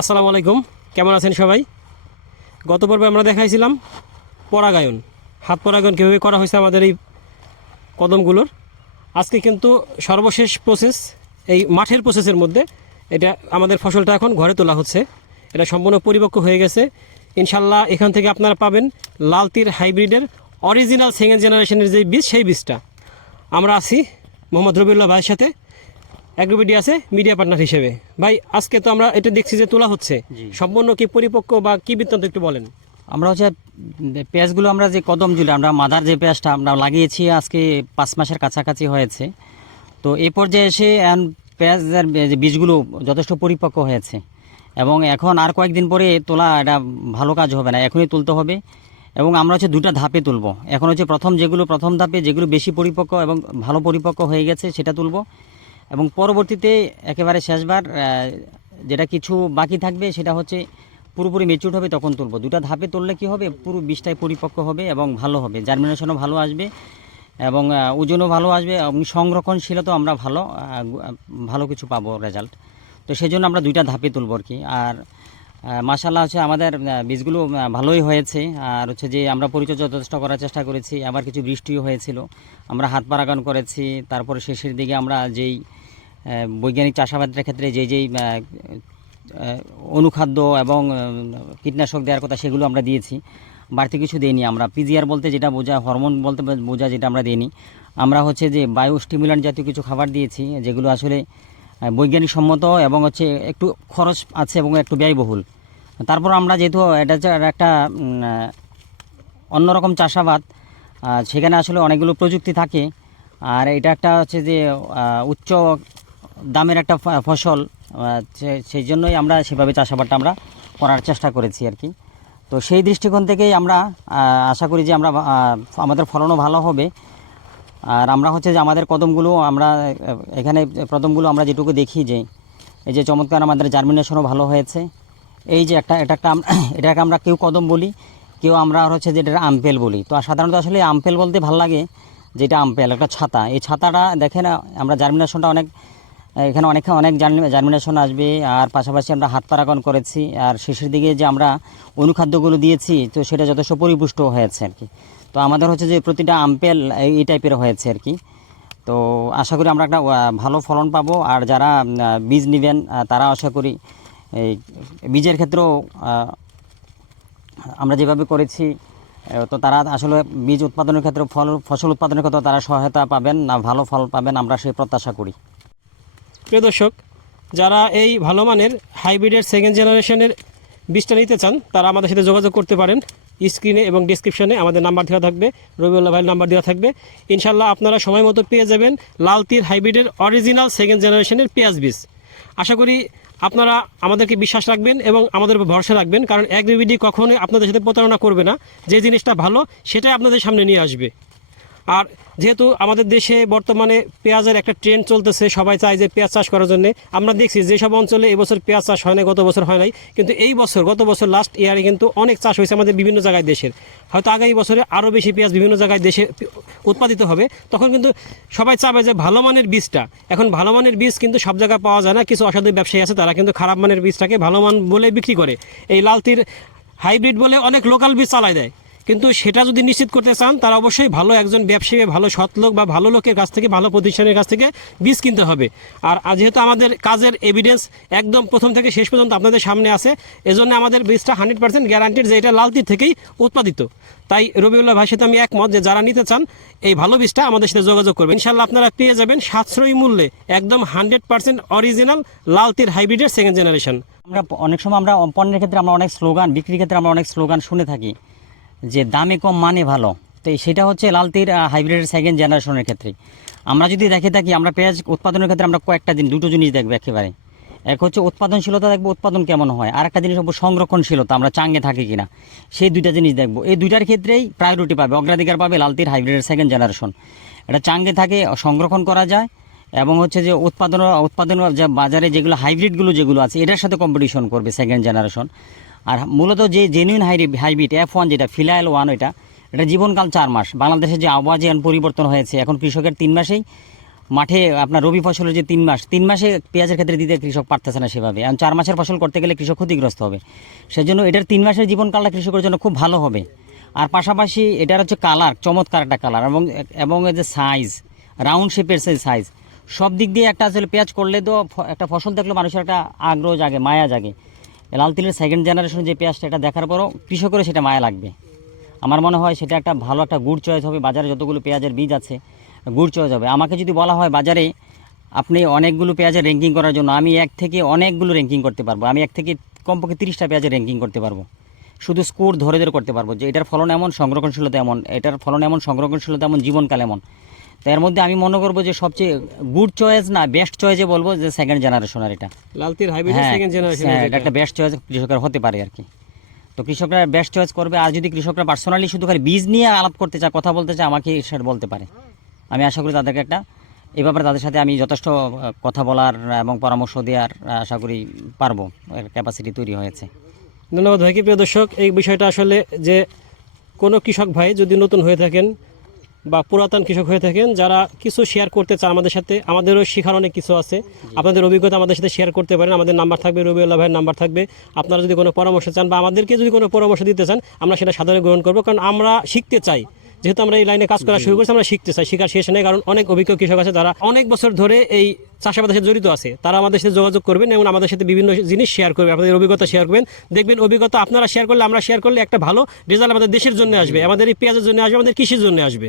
আসসালামু আলাইকুম, কেমন আছেন সবাই? গত পর্বে আমরা দেখাইছিলাম পরাগায়ন, হাত পরাগায়ন কীভাবে করা হয়েছে আমাদের এই কদমগুলোর। আজকে কিন্তু সর্বশেষ প্রসেস, এই মাঠের প্রসেসের মধ্যে এটা আমাদের ফসলটা এখন ঘরে তোলা হচ্ছে। এটা সম্পূর্ণ পরিপক্ক হয়ে গেছে ইনশাল্লাহ। এখান থেকে আপনারা পাবেন লাল তীর হাইব্রিডের অরিজিনাল সেকেন্ড জেনারেশনের যে বীজ, সেই বীজটা। আমরা আছি মোহাম্মদ রবিউল্লাহ ভাইয়ের সাথে, অ্যাগ্রোবিডি আছে মিডিয়া পার্টনার হিসেবে। ভাই, আজকে তো আমরা এটা দেখছি যে তোলা হচ্ছে, সম্পূর্ণ কি পরিপক্ক বা কি বৃত্তান্ত একটু বলেন। আমরা হচ্ছে পেঁয়াজগুলো আমরা যে কদম জুড়ে আমরা মাদার যে পেঁয়াজটা আমরা লাগিয়েছি আজকে 5 মাসের কাছাকাছি হয়েছে। তো এই পর্যায়ে এসে পেঁয়াজের যে বীজগুলো যথেষ্ট পরিপক্ক হয়েছে এবং এখন আর কয়েকদিন পরে তোলা এটা ভালো কাজ হবে না, এখনই তুলতে হবে। এবং আমরা হচ্ছে দুটা ধাপে তুলব। এখন হচ্ছে প্রথম ধাপে যেগুলো বেশি পরিপক্ক এবং ভালো পরিপক্ক হয়ে গেছে সেটা তুলব, এবং পরবর্তীতে একেবারে শেষবার যেটা কিছু বাকি থাকবে সেটা হচ্ছে পুরোপুরি মেচুর হবে, তখন তুলব। দুটা ধাপে তুললে কি হবে, পুরো বীজটাই পরিপক্ক হবে এবং ভালো হবে, জার্মিনেশনও ভালো আসবে এবং ওজনও ভালো আসবে এবং সংরক্ষণশীলতাও আমরা ভালো কিছু পাবো রেজাল্ট। তো সেই জন্য আমরা দুইটা ধাপে তুলব আর কি। আর মাশাআল্লাহ হচ্ছে আমাদের বীজগুলো ভালোই হয়েছে। আর হচ্ছে যে আমরা পরিচর্যা যথেষ্ট করার চেষ্টা করেছি, আবার কিছু বৃষ্টিও হয়েছিল, আমরা হাত পারাগান করেছি। তারপরে শেষের দিকে আমরা যেই বৈজ্ঞানিক চাষাবাদের ক্ষেত্রে যেই অনুখাদ্য এবং কীটনাশক দেওয়ার কথা সেগুলো আমরা দিয়েছি, বাড়তি কিছু দিইনি। আমরা পিজিআর বলতে যেটা বোঝায়, হরমোন বলতে বোঝায়, যেটা আমরা দিইনি। আমরা হচ্ছে যে বায়োস্টিমুল্যান্ট জাতীয় কিছু খাবার দিয়েছি, যেগুলো আসলে বৈজ্ঞানিক সম্মত এবং হচ্ছে একটু খরচ আছে এবং একটু ব্যয়বহুল। তারপর আমরা যেহেতু এটা একটা অন্যরকম চাষাবাদ, সেখানে আসলে অনেকগুলো প্রযুক্তি থাকে। আর এটা একটা হচ্ছে যে উচ্চ দামের একটা ফসল, সেই জন্যই আমরা সেভাবে চাষাবাদটা আমরা করার চেষ্টা করেছি আর কি। তো সেই দৃষ্টিকোণ থেকেই আমরা আশা করি যে আমরা আমাদের ফলনও ভালো হবে। আর আমরা হচ্ছে যে আমাদের কদমগুলো আমরা এখানে কদমগুলো আমরা যেটুকু দেখি যে এই যে চমৎকার আমাদের জার্মিনেশনও ভালো হয়েছে। এই যে এটাকে আমরা কেউ কদম বলি, কেউ আমরা হচ্ছে যে এটা আমপেল বলি। তো সাধারণত আসলে আমপেল বলতে ভালো লাগে, যেটা আমপেল একটা ছাতা। এই ছাতাটা দেখেন, আমরা জার্মিনেশনটা এখানে অনেক জার্মিনেশন আসবে। আর পাশাপাশি আমরা হাত পারাগন করেছি, আর শেষের দিকে যে আমরা অনুখাদ্যগুলো দিয়েছি, তো সেটা যথেষ্ট পরিপুষ্ট হয়েছে আর কি। তো আমাদের হচ্ছে যে প্রতিটা আমপেল এই টাইপের হয়েছে আর কি। তো আশা করি আমরা একটা ভালো ফলন পাবো। আর যারা বীজ নেবেন তারা আশা করি এই বীজের ক্ষেত্রেও আমরা যেভাবে করেছি, তো তারা আসলে বীজ উৎপাদনের ক্ষেত্রে ফসল উৎপাদনের ক্ষেত্রে তারা সহায়তা পাবেন, না ভালো ফল পাবেন, আমরা সেই প্রত্যাশা করি। প্রিয় দর্শক, যারা এই ভালো মানের হাইব্রিডের সেকেন্ড জেনারেশনের বীজটা নিতে চান, তারা আমাদের সাথে যোগাযোগ করতে পারেন। স্ক্রিনে এবং ডিসক্রিপশনে আমাদের নাম্বার দেওয়া থাকবে, রবিউল্লাহ ভাইয়ের নাম্বার দেওয়া থাকবে। ইনশাল্লাহ আপনারা সময় মতো পেয়ে যাবেন লাল তীর হাইব্রিডের অরিজিনাল সেকেন্ড জেনারেশনের পেঁয়াজ বীজ। আশা করি আপনারা আমাদেরকে বিশ্বাস রাখবেন এবং আমাদের উপর ভরসা রাখবেন, কারণ অ্যাগ্রিবিডি কখনোই আপনাদের সাথে প্রতারণা করবে না। যে জিনিসটা ভালো সেটাই আপনাদের সামনে নিয়ে আসবে। আর যেহেতু আমাদের দেশে বর্তমানে পেঁয়াজের একটা ট্রেন্ড চলতেছে, সবাই চায় যে পেঁয়াজ চাষ করার জন্য। আমরা দেখছি যেসব অঞ্চলে এবছর পেঁয়াজ চাষ হয় না, গত বছর হয় নাই, কিন্তু গত বছর লাস্ট ইয়ারে কিন্তু অনেক চাষ হয়েছে আমাদের বিভিন্ন জায়গায় দেশের। হয়তো আগামী বছরে আরও বেশি পেঁয়াজ বিভিন্ন জায়গায় দেশে উৎপাদিত হবে। তখন কিন্তু সবাই চাবে যে ভালো মানের বীজটা। এখন ভালো মানের বীজ কিন্তু সব জায়গায় পাওয়া যায় না, কিছু অসাধু ব্যবসায়ী আছে তারা কিন্তু খারাপ মানের বীজটাকে ভালো মান বলে বিক্রি করে। এই লাল তীর হাইব্রিড বলে অনেক লোকাল বীজ চালায় দেয়, কিন্তু সেটা যদি নিশ্চিত করতে চান, তারা অবশ্যই ভালো একজন ব্যবসায়ী, ভালো সৎ লোক বা ভালো লোকের কাছ থেকে, ভালো প্রতিষ্ঠানের কাছ থেকে বীজ কিনতে হবে। আর যেহেতু আমাদের কাজের এভিডেন্স একদম প্রথম থেকে শেষ পর্যন্ত আপনাদের সামনে আছে, এজন্য আমাদের বীজটা 100% গ্যারান্টিড যে এটা লাল তীর থেকেই উৎপাদিত। তাই রবিউল্লাহ ভাইয়ের সাথে আমি একমত যে যারা নিতে চান এই ভালো বীজটা আমাদের সাথে যোগাযোগ করবেন। ইনশাল্লাহ আপনারা পেয়ে যাবেন সাশ্রয়ী মূল্যে একদম 100% অরিজিনাল লাল তীর হাইব্রিডের সেকেন্ড জেনারেশন। আমরা অনেক সময় আমরা পণ্যের ক্ষেত্রে আমরা অনেক স্লোগান, বিক্রির ক্ষেত্রে আমরা অনেক স্লোগান শুনে থাকি যে দামে কম মানে ভালো। তো সেটা হচ্ছে লাল তীর হাইব্রিডের সেকেন্ড জেনারেশনের ক্ষেত্রে। আমরা যদি দেখে থাকি, আমরা পেঁয়াজ উৎপাদনের ক্ষেত্রে আমরা দুটো জিনিস দেখবো একেবারে। এক হচ্ছে উৎপাদনশীলতা দেখবো, উৎপাদন কেমন হয়। আর একটা জিনিস হবো সংরক্ষণশীলতা, আমরা চাঙ্গে থাকি কিনা, সেই দুইটা জিনিস দেখবো। এই দুইটার ক্ষেত্রেই প্রায়োরিটি পাবে, অগ্রাধিকার পাবে লাল তীর হাইব্রিডের সেকেন্ড জেনারেশন। এটা চাঙ্গে থাকে, সংরক্ষণ করা যায় এবং হচ্ছে যে উৎপাদন যে বাজারে যেগুলো হাইব্রিডগুলো যেগুলো আছে এটার সাথে কম্পিটিশন করবে সেকেন্ড জেনারেশন। আর মূলত যে জেনুইন হাইব্রিড F1 যেটা ফিলাইল 1, এটা জীবনকাল 4 মাস। বাংলাদেশে যে আবহাওয়া যে পরিবর্তন হয়েছে, এখন কৃষকের 3 মাসেই মাঠে আপনার রবি ফসলের যে 3 মাসে পেঁয়াজের ক্ষেত্রে দিতে কৃষক পারতেছে না সেভাবে, এখন 4 মাসের ফসল করতে গেলে কৃষক ক্ষতিগ্রস্ত হবে। সেজন্য এটার 3 মাসের জীবনকালটা কৃষকের জন্য খুব ভালো হবে। আর পাশাপাশি এটার হচ্ছে কালার, চমৎকার একটা কালার, এবং এর যে সাইজ, রাউন্ড শেপের সাইজ, সব দিক দিয়ে একটা আসলে পেঁয়াজ করলে তো একটা ফসল দেখলে মানুষের একটা আগ্রহ জাগে, মায়া জাগে। লাল তিলের সেকেন্ড জেনারেশন যে পেঁয়াজটা, এটা দেখার পরও কৃষকেরও সেটা মায়া লাগবে। আমার মনে হয় সেটা একটা ভালো একটা গুড চয়েস হবে। বাজারে যতগুলো পেঁয়াজের বীজ আছে গুড চয়েস হবে। আমাকে যদি বলা হয় বাজারে আপনি অনেকগুলো পেঁয়াজের র্যাঙ্কিং করার জন্য, আমি এক থেকে অনেকগুলো র্যাঙ্কিং করতে পারবো। আমি এক থেকে কমপক্ষে 30টা পেঁয়াজের র্যাঙ্কিং করতে পারবো, শুধু স্কোর ধরে ধরে করতে পারবো যে এটার ফলন এমন, সংরক্ষণশীলতা এমন, এটার ফলন এমন, সংরক্ষণশীলতা এমন, জীবনকাল এমন। তো এর মধ্যে আমি মনে করবো যে সবচেয়ে গুড চয়েস না বেস্ট চয়েসে বলবো যে সেকেন্ড জেনারেশনের এটা। লাল তিল হাইব্রিড হ্যাঁ, সেকেন্ড জেনারেশন, এটা একটা বেস্ট চয়েস কৃষকের হতে পারে আর কি। তো কৃষকরা বেস্ট চয়েস করবে। আর যদি কৃষকরা পার্সোনালি শুধু খালি বীজ নিয়ে আলাপ করতে চায়, কথা বলতে চায়, আমাকে সেটা বলতে পারে। আমি আশা করি তাদেরকে একটা এই ব্যাপারে তাদের সাথে আমি যথেষ্ট কথা বলার এবং পরামর্শ দেওয়ার আশা করি পারবো, ক্যাপাসিটি তৈরি হয়েছে। ধন্যবাদ ভাইকে। প্রিয় দর্শক, এই বিষয়টা আসলে যে কোনো কৃষক ভাই যদি নতুন হয়ে থাকেন বা পুরাতন কৃষক হয়ে থাকেন, যারা কিছু শেয়ার করতে চান আমাদের সাথে, আমাদেরও শেখার অনেক কিছু আছে, আপনাদের অভিজ্ঞতা আমাদের সাথে শেয়ার করতে পারেন। আমাদের নাম্বার থাকবে, রবিউল্লাহ ভাইয়ের নাম্বার থাকবে। আপনারা যদি কোনো পরামর্শ চান বা আমাদেরকে যদি কোনো পরামর্শ দিতে চান, আমরা সেটা সাধারণত গ্রহণ করবো, কারণ আমরা শিখতে চাই। যেহেতু আমরা এই লাইনে কাজ করা শুরু করছি, আমরা শিখতে চাই, শেখার শেষ নেই। কারণ অনেক অভিজ্ঞ কৃষক আছে যারা অনেক বছর ধরে এই চাষাবাদের সাথে জড়িত আছে, তারা আমাদের সাথে যোগাযোগ করবেন এবং আমাদের সাথে বিভিন্ন জিনিস শেয়ার করবে, আপনাদের অভিজ্ঞতা শেয়ার করবেন। দেখবেন অভিজ্ঞতা আপনারা শেয়ার করলে, আমরা শেয়ার করলে একটা ভালো রেজাল্ট আমাদের দেশের জন্য আসবে, আমাদের এই পেঁয়াজের জন্য আসবে, আমাদের কৃষির জন্য আসবে।